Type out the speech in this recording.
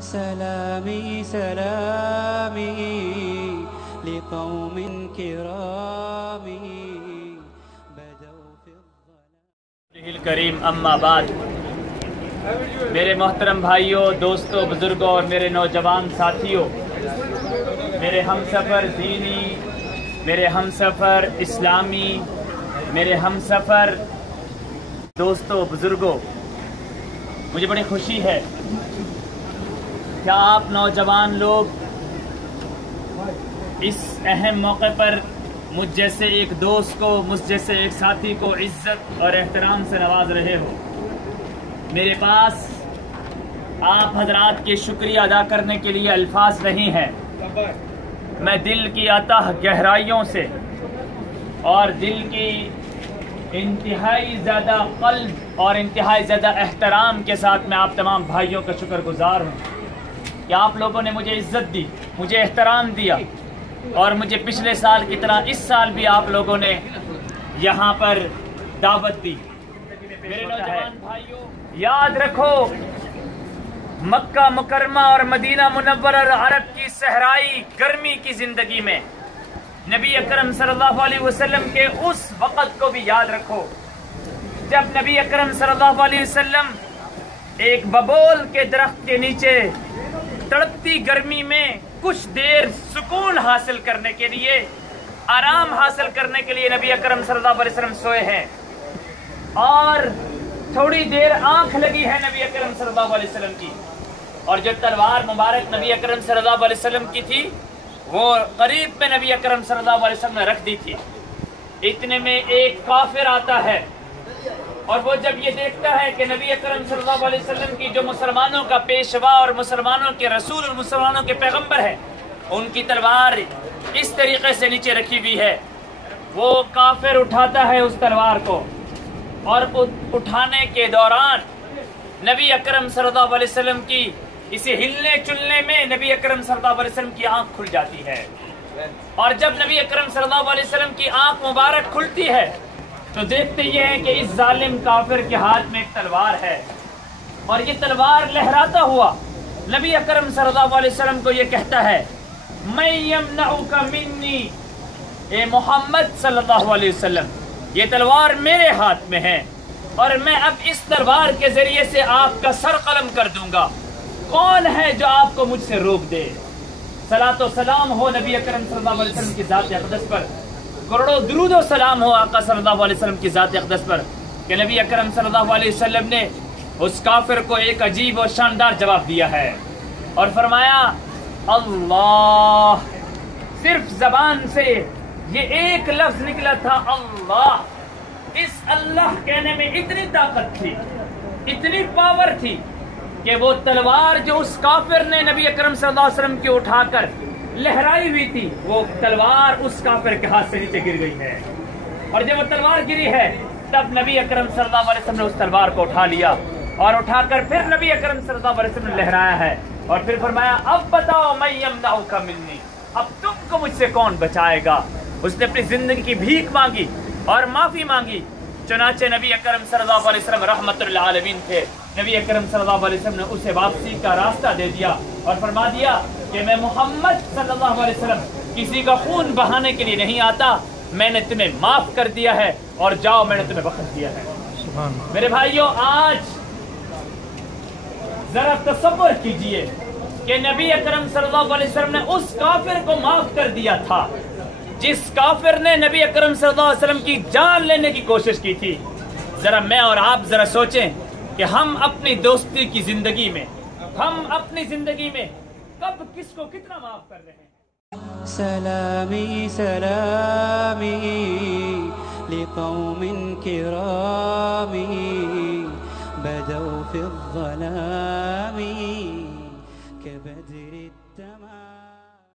سلامي سلامي لقوم كرام بدوا في الظلام الکریم اما بعد، میرے محترم بھائیوں، دوستوں، بزرگوں اور میرے نوجوان ساتھیوں، میرے ہم سفر دینی، میرے ہم سفر اسلامی، میرے ہم سفر دوستوں، بزرگوں، مجھے بڑی خوشی ہے کہ آپ نوجوان لوگ اس اہم موقع پر مجھ جیسے ایک دوست کو، مجھ جیسے ایک ساتھی کو عزت اور احترام سے نواز رہے ہو۔ میرے پاس آپ حضرات کے شکریہ ادا کرنے کے لیے الفاظ نہیں ہیں۔ میں دل کی اتہ گہرائیوں سے اور دل کی انتہائی زیادہ قلب اور انتہائی زیادہ احترام کے ساتھ میں آپ تمام بھائیوں کا شکر گزار ہوں کہ آپ لوگوں نے مجھے عزت دی، مجھے احترام دیا، اور مجھے پچھلے سال کی طرح اس سال بھی آپ لوگوں نے یہاں پر دعوت دی۔ میرے نوجوان بھائیوں، یاد رکھو، مکہ مکرمہ اور مدینہ منورہ عرب کی صحرائی گرمی کی زندگی میں نبی اکرم صلی اللہ علیہ وسلم کے اس وقت کو بھی یاد رکھو جب نبی اکرم صلی اللہ علیہ وسلم ایک ببول کے درخت کے نیچے تڑپتی گرمی میں کچھ دیر سکون حاصل کرنے کے لیے، آرام حاصل کرنے کے لیے نبی اکرم صلی اللہ علیہ وسلم سوئے ہیں، اور تھوڑی دیر آنکھ لگی ہے نبی اکرم صلی اللہ علیہ وسلم کی، اور جو تلوار مبارک نبی اکرم صلی اللہ علیہ وسلم کی تھی وہ قریب میں نبی اکرم صلی اللہ علیہ وسلم نے رکھ دی تھی۔ اتنے میں ایک کافر آتا ہے، اور وہ جب یہ دیکھتا ہے کہ نبی اکرم صلی اللہ علیہ وسلم کی جو مسلمانوں کا پیشوا اور مسلمانوں کے رسول اور مسلمانوں کے پیغمبر ہے، ان کی تلوار اس طریقے سے نیچے رکھی ہوئی ہے، وہ کافر اٹھاتا ہے اس تلوار کو، اور اٹھانے کے دوران نبی اکرم صلی اللہ علیہ وسلم کی اسے ہلنے چلنے میں نبی اکرم صلی اللہ علیہ وسلم کی آنکھ کھل جاتی ہے، اور جب نبی اکرم صلی اللہ علیہ وسلم کی آنکھ مبارک کھلتی ہے تو دیکھتے یہ ہیں کہ اس ظالم کافر کے ہاتھ میں ایک تلوار ہے، اور یہ تلوار لہراتا ہوا نبی اکرم صلی اللہ علیہ وسلم کو یہ کہتا ہے، میں یمنعک منی، اے محمد صلی اللہ علیہ وسلم، یہ تلوار میرے ہاتھ میں ہے، اور میں اب اس تلوار کے ذریعے سے آپ کا سر قلم کر دوں گا، کون ہے جو آپ کو مجھ سے روک دے؟ صلاۃ و سلام ہو نبی اکرم صلی اللہ علیہ وسلم کی ذات اقدس پر، کروڑوں درود و سلام ہو آقا صلی اللہ علیہ وسلم کی ذات اقدس پر کہ نبی اکرم صلی اللہ علیہ وسلم نے اس کافر کو ایک عجیب و شاندار جواب دیا ہے، اور فرمایا اللہ، صرف زبان سے یہ ایک لفظ نکلا تھا اللہ، اس اللہ کہنے میں اتنی طاقت تھی، اتنی پاور تھی کہ وہ تلوار جو اس کافر نے نبی اکرم صلی اللہ علیہ وسلم کی اٹھا کر لہرائی ہوئی تھی، وہ تلوار اس کافر کے ہاتھ سے نیچے گر گئی ہے، اور جب وہ تلوار گری ہے تب نبی اکرم صلی اللہ علیہ وسلم نے اس تلوار کو اٹھا لیا، اور اٹھا کر پھر نبی اکرم صلی اللہ علیہ وسلم نے لہرایا ہے، اور پھر فرمایا اب بتاؤ من یمنعک منی، اب تم کو مجھ سے کون بچائے گا؟ اس نے اپنی زندگی کی بھیک مانگی اور معافی مانگی، چنانچہ نبی اکرم صلی اللہ علیہ وسلم رحمت للعالمین تھے، نبی اکرم صلی اللہ علیہ وسلم نے اسے واپسی کا راستہ دے دیا اور فرما دیا کہ میں محمد صلی اللہ علیہ وسلم کسی کا خون بہانے کے لیے نہیں آتا، میں نے تمہیں معاف کر دیا ہے، اور جاؤ میں نے تمہیں بخش دیا ہے۔ میرے بھائیوں، آج ذرا تصور کیجئے کہ نبی اکرم صلی اللہ علیہ وسلم نے اس کافر کو معاف کر دیا تھا جس کافر نے نبی اکرم صلی اللہ علیہ وسلم کی جان لینے کی کوشش کی تھی۔ ذرا میں اور آپ ذرا سوچیں کہ ہم اپنی دوستی کی زندگی میں، ہم اپنی زندگی میں کب کس کو کتنا معاف کر رہے ہیں؟ سلامي سلامي لقوم كرام بدوا في الظلام